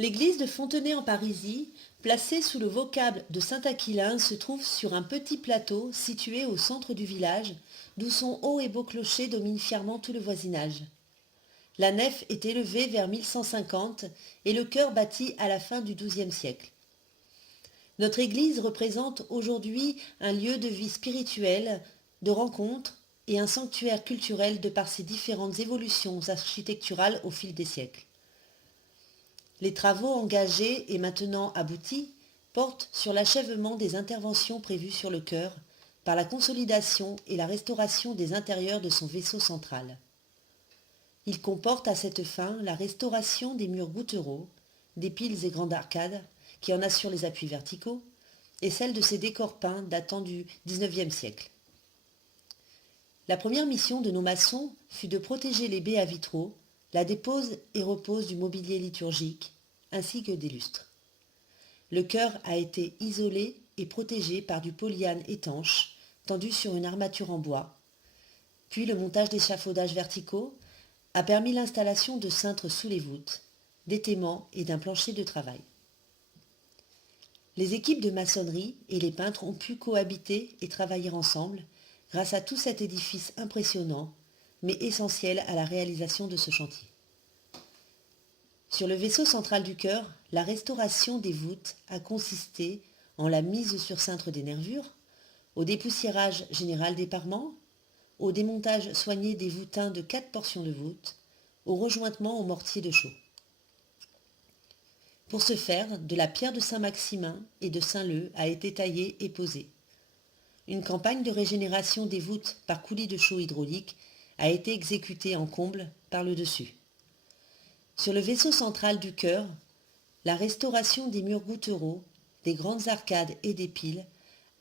L'église de Fontenay-en-Parisis, placée sous le vocable de Saint-Aquilin, se trouve sur un petit plateau situé au centre du village, d'où son haut et beau clocher domine fièrement tout le voisinage. La nef est élevée vers 1150 et le chœur bâti à la fin du XIIe siècle. Notre église représente aujourd'hui un lieu de vie spirituelle, de rencontre et un sanctuaire culturel de par ses différentes évolutions architecturales au fil des siècles. Les travaux engagés et maintenant aboutis portent sur l'achèvement des interventions prévues sur le chœur par la consolidation et la restauration des intérieurs de son vaisseau central. Il comporte à cette fin la restauration des murs gouttereaux, des piles et grandes arcades qui en assurent les appuis verticaux et celle de ses décors peints datant du XIXe siècle. La première mission de nos maçons fut de protéger les baies à vitraux, la dépose et repose du mobilier liturgique, ainsi que des lustres. Le chœur a été isolé et protégé par du polyane étanche, tendu sur une armature en bois, puis le montage d'échafaudages verticaux a permis l'installation de cintres sous les voûtes, d'étaiements et d'un plancher de travail. Les équipes de maçonnerie et les peintres ont pu cohabiter et travailler ensemble grâce à tout cet édifice impressionnant, mais essentiel à la réalisation de ce chantier. Sur le vaisseau central du chœur, la restauration des voûtes a consisté en la mise sur cintre des nervures, au dépoussiérage général des parements, au démontage soigné des voûtins de 4 portions de voûte, au rejointement au mortier de chaux. Pour ce faire, de la pierre de Saint-Maximin et de Saint-Leu a été taillée et posée. Une campagne de régénération des voûtes par coulis de chaux hydraulique a été exécutée en comble par le dessus. Sur le vaisseau central du chœur, la restauration des murs gouttereaux, des grandes arcades et des piles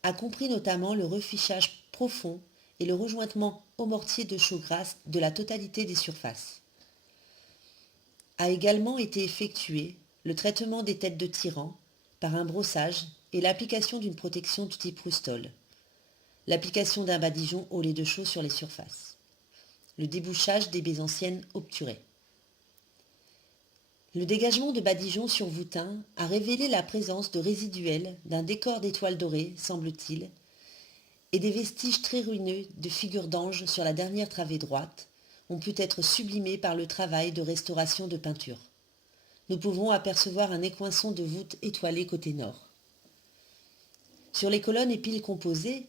a compris notamment le refichage profond et le rejointement au mortier de chaux grasse de la totalité des surfaces. A également été effectué le traitement des têtes de tirants par un brossage et l'application d'une protection de type Rustol, l'application d'un badigeon au lait de chaux sur les surfaces, le débouchage des baies anciennes obturées. Le dégagement de badigeons sur voûtin a révélé la présence de résiduels d'un décor d'étoiles dorées, semble-t-il, et des vestiges très ruineux de figures d'anges sur la dernière travée droite ont pu être sublimés par le travail de restauration de peinture. Nous pouvons apercevoir un écoinçon de voûte étoilée côté nord. Sur les colonnes et piles composées,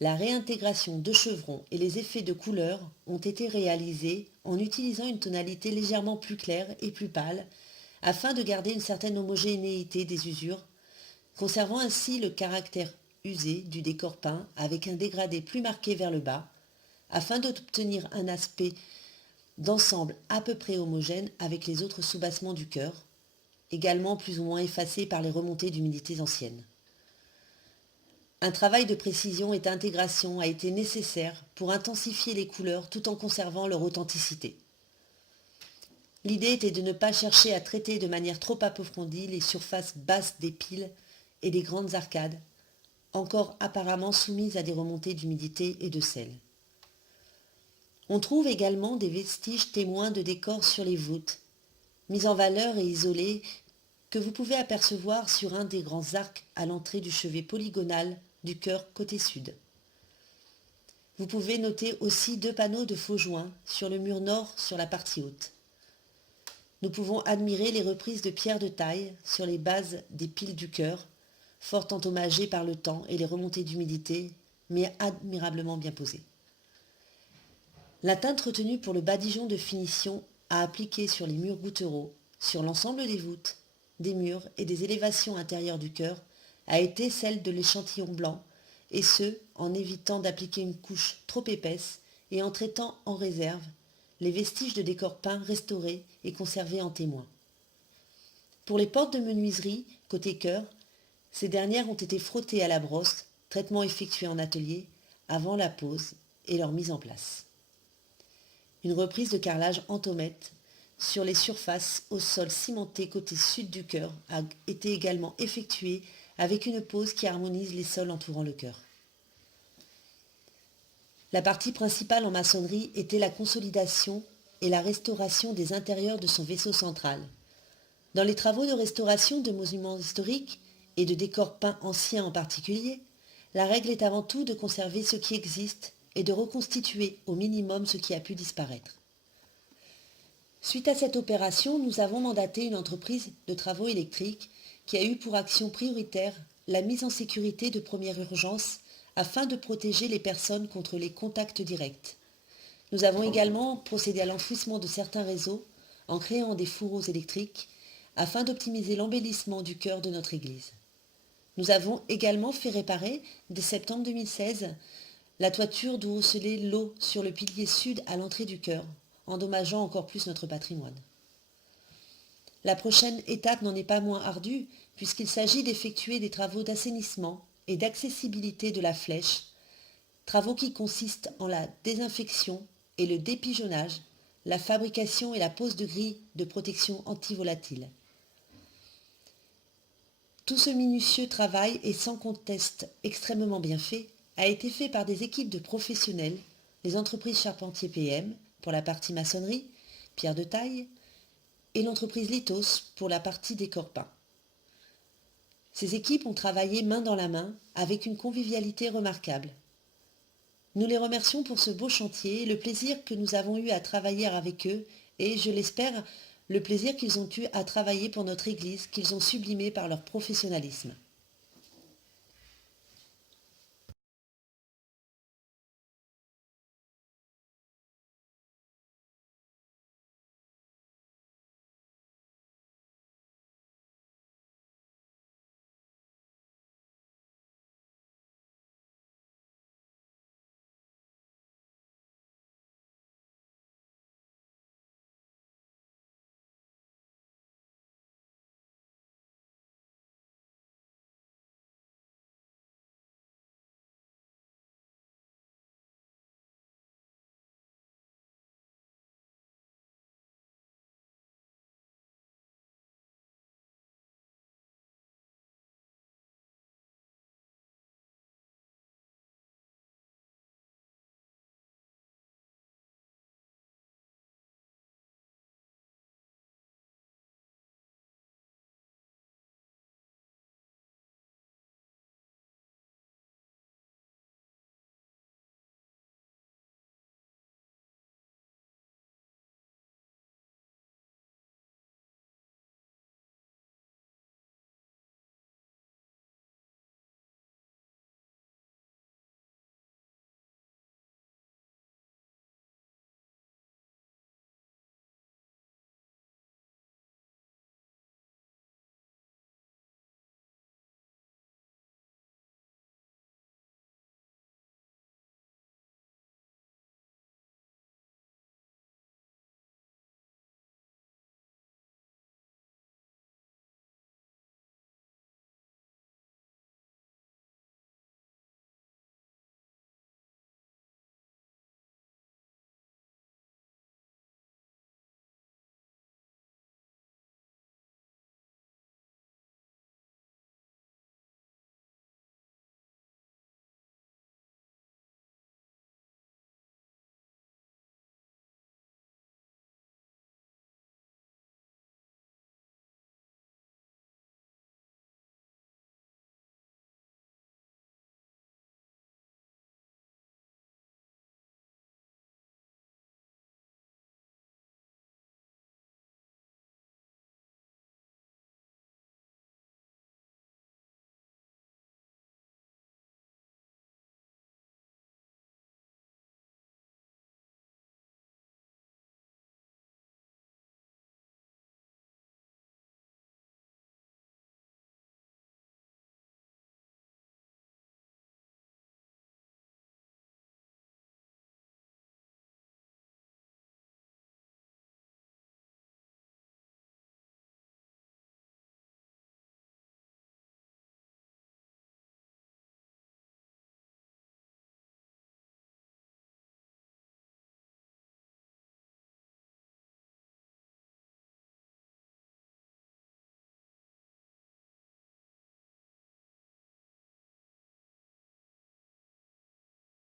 la réintégration de chevrons et les effets de couleurs ont été réalisés en utilisant une tonalité légèrement plus claire et plus pâle afin de garder une certaine homogénéité des usures, conservant ainsi le caractère usé du décor peint avec un dégradé plus marqué vers le bas, afin d'obtenir un aspect d'ensemble à peu près homogène avec les autres soubassements du chœur, également plus ou moins effacés par les remontées d'humidité anciennes. Un travail de précision et d'intégration a été nécessaire pour intensifier les couleurs tout en conservant leur authenticité. L'idée était de ne pas chercher à traiter de manière trop approfondie les surfaces basses des piles et des grandes arcades, encore apparemment soumises à des remontées d'humidité et de sel. On trouve également des vestiges témoins de décors sur les voûtes, mis en valeur et isolés, que vous pouvez apercevoir sur un des grands arcs à l'entrée du chevet polygonal du chœur côté sud. Vous pouvez noter aussi 2 panneaux de faux joints sur le mur nord sur la partie haute. Nous pouvons admirer les reprises de pierres de taille sur les bases des piles du chœur, fort endommagées par le temps et les remontées d'humidité, mais admirablement bien posées. La teinte retenue pour le badigeon de finition à appliquer sur les murs gouttereaux, sur l'ensemble des voûtes, des murs et des élévations intérieures du chœur a été celle de l'échantillon blanc, et ce, en évitant d'appliquer une couche trop épaisse et en traitant en réserve les vestiges de décors peints restaurés et conservés en témoin. Pour les portes de menuiserie, côté chœur, ces dernières ont été frottées à la brosse, traitement effectué en atelier, avant la pose et leur mise en place. Une reprise de carrelage entomètre sur les surfaces au sol cimenté côté sud du chœur a été également effectuée avec une pose qui harmonise les sols entourant le chœur. La partie principale en maçonnerie était la consolidation et la restauration des intérieurs de son vaisseau central. Dans les travaux de restauration de monuments historiques, et de décors peints anciens en particulier, la règle est avant tout de conserver ce qui existe et de reconstituer au minimum ce qui a pu disparaître. Suite à cette opération, nous avons mandaté une entreprise de travaux électriques qui a eu pour action prioritaire la mise en sécurité de première urgence afin de protéger les personnes contre les contacts directs. Nous avons également procédé à l'enfouissement de certains réseaux en créant des fourreaux électriques afin d'optimiser l'embellissement du chœur de notre église. Nous avons également fait réparer, dès septembre 2016, la toiture d'où ruisselait l'eau sur le pilier sud à l'entrée du chœur, endommageant encore plus notre patrimoine. La prochaine étape n'en est pas moins ardue, puisqu'il s'agit d'effectuer des travaux d'assainissement et d'accessibilité de la flèche, travaux qui consistent en la désinfection et le dépigeonnage, la fabrication et la pose de grilles de protection antivolatile. Tout ce minutieux travail, et sans conteste extrêmement bien fait, a été fait par des équipes de professionnels, les entreprises Charpentier PM pour la partie maçonnerie, pierre de taille, et l'entreprise Lithos pour la partie décor peint. Ces équipes ont travaillé main dans la main avec une convivialité remarquable. Nous les remercions pour ce beau chantier et le plaisir que nous avons eu à travailler avec eux et, je l'espère, le plaisir qu'ils ont eu à travailler pour notre Église qu'ils ont sublimé par leur professionnalisme.